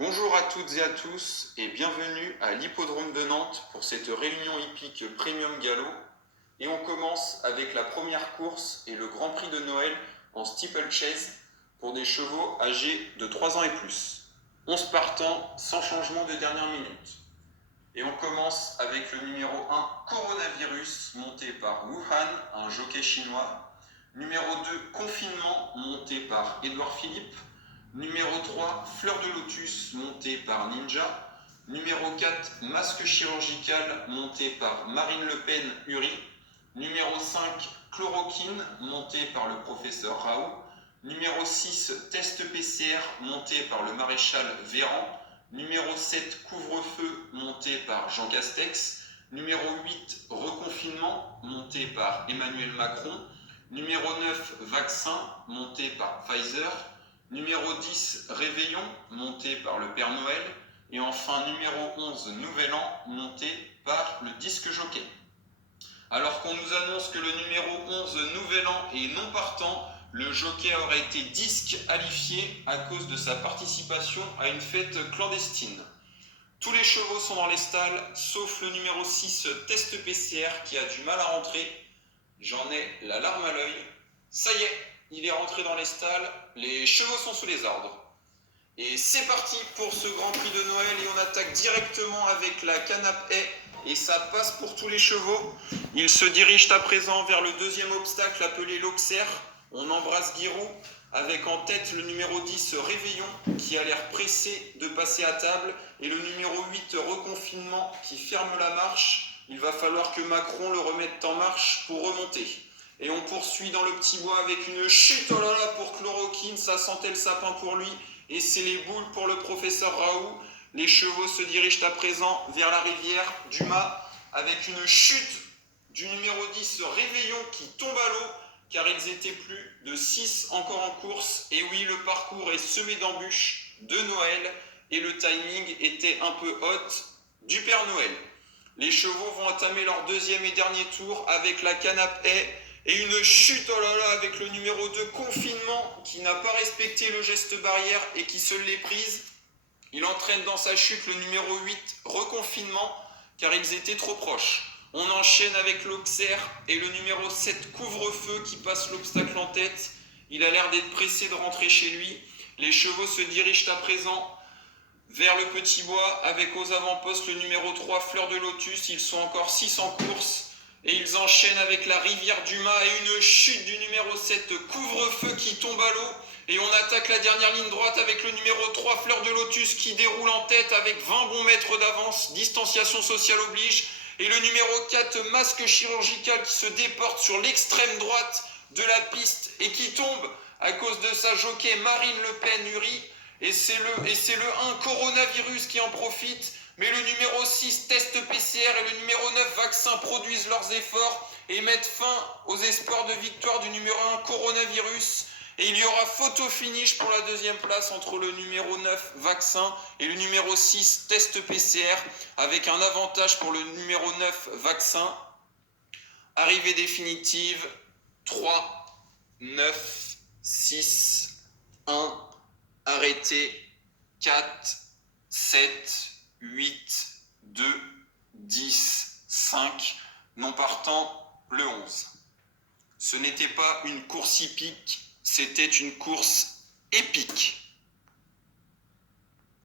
Bonjour à toutes et à tous et bienvenue à l'hippodrome de Nantes pour cette réunion hippique Premium Galop. Et on commence avec la première course et le Grand Prix de Noël en steeplechase pour des chevaux âgés de 3 ans et plus. 11 partants sans changement de dernière minute. Et on commence avec le numéro 1 Coronavirus monté par Wuhan, un jockey chinois. Numéro 2 Confinement monté par Édouard Philippe. Numéro 3, Fleur de Lotus, monté par Ninja. Numéro 4, Masque chirurgical, monté par Marine Le Pen Uri. Numéro 5, Chloroquine, monté par le professeur Raoult. Numéro 6, Test PCR, monté par le maréchal Véran. Numéro 7, Couvre-feu, monté par Jean Castex. Numéro 8, Reconfinement, monté par Emmanuel Macron. Numéro 9, Vaccin, monté par Pfizer. Numéro 10, Réveillon, monté par le Père Noël. Et enfin, numéro 11, Nouvel An, monté par le disque jockey. Alors qu'on nous annonce que le numéro 11, Nouvel An, est non partant, le jockey aurait été disqualifié à cause de sa participation à une fête clandestine. Tous les chevaux sont dans les stalles, sauf le numéro 6, Test PCR, qui a du mal à rentrer. J'en ai la larme à l'œil. Ça y est, il est rentré dans les stalles, les chevaux sont sous les ordres. Et c'est parti pour ce Grand Prix de Noël et on attaque directement avec la canap haie et ça passe pour tous les chevaux. Ils se dirigent à présent vers le deuxième obstacle appelé l'Auxerre. On embrasse Giroud avec en tête le numéro 10 Réveillon qui a l'air pressé de passer à table et le numéro 8 Reconfinement qui ferme la marche. Il va falloir que Macron le remette en marche pour remonter. Et on poursuit dans le petit bois avec une chute, oh là là, pour Chloroquine, ça sentait le sapin pour lui. Et c'est les boules pour le professeur Raoult. Les chevaux se dirigent à présent vers la rivière du Mât avec une chute du numéro 10 Réveillon qui tombe à l'eau car ils étaient plus de 6 encore en course. Et oui, le parcours est semé d'embûches de Noël et le timing était un peu hot du Père Noël. Les chevaux vont entamer leur deuxième et dernier tour avec la canap haie et une chute, oh là là, avec le numéro 2 Confinement qui n'a pas respecté le geste barrière et qui se l'est prise. Il entraîne dans sa chute le numéro 8 Reconfinement car ils étaient trop proches. On enchaîne avec l'Auxerre et le numéro 7 Couvre-feu qui passe l'obstacle en tête. Il a l'air d'être pressé de rentrer chez lui. Les chevaux se dirigent à présent vers le petit bois avec aux avant-postes le numéro 3 Fleur de Lotus. Ils sont encore 6 en course. Et ils enchaînent avec la rivière du Mât et une chute du numéro 7 Couvre-feu qui tombe à l'eau. Et on attaque la dernière ligne droite avec le numéro 3 Fleur de Lotus qui déroule en tête avec 20 bons mètres d'avance. Distanciation sociale oblige. Et le numéro 4 Masque chirurgical qui se déporte sur l'extrême droite de la piste et qui tombe à cause de sa jockey Marine Le Pen Uri. Et c'est le 1 Coronavirus qui en profite. Mais le numéro 6, Test PCR, et le numéro 9, Vaccin, produisent leurs efforts et mettent fin aux espoirs de victoire du numéro 1, Coronavirus. Et il y aura photo finish pour la deuxième place entre le numéro 9, Vaccin, et le numéro 6, Test PCR, avec un avantage pour le numéro 9, Vaccin. Arrivée définitive, 3, 9, 6, 1, arrêté, 4, 7, 8, 2, 10, 5, non partant le 11. Ce n'était pas une course hippique, c'était une course épique.